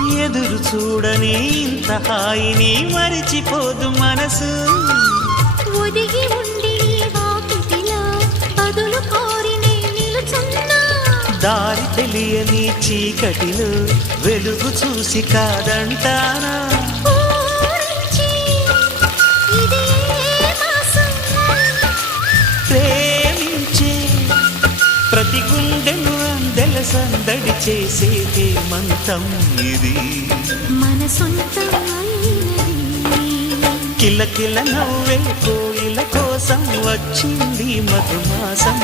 దొరకని ఇంత హాయిని మరిచిపోదు మనసు. ఒదిగి ఉండి వాకిటిలో నిలుచున్నా. దారి తెలియని చీకటిలో వెలుగు చూసి కాదంటానా? ప్రేమించే ప్రతి అందెల సందడి చేసే హేమంతం ఇది. మన సొంతమైనది కిలకిల నవ్వే కోయిల కోసం వచ్చింది మధుమాసం.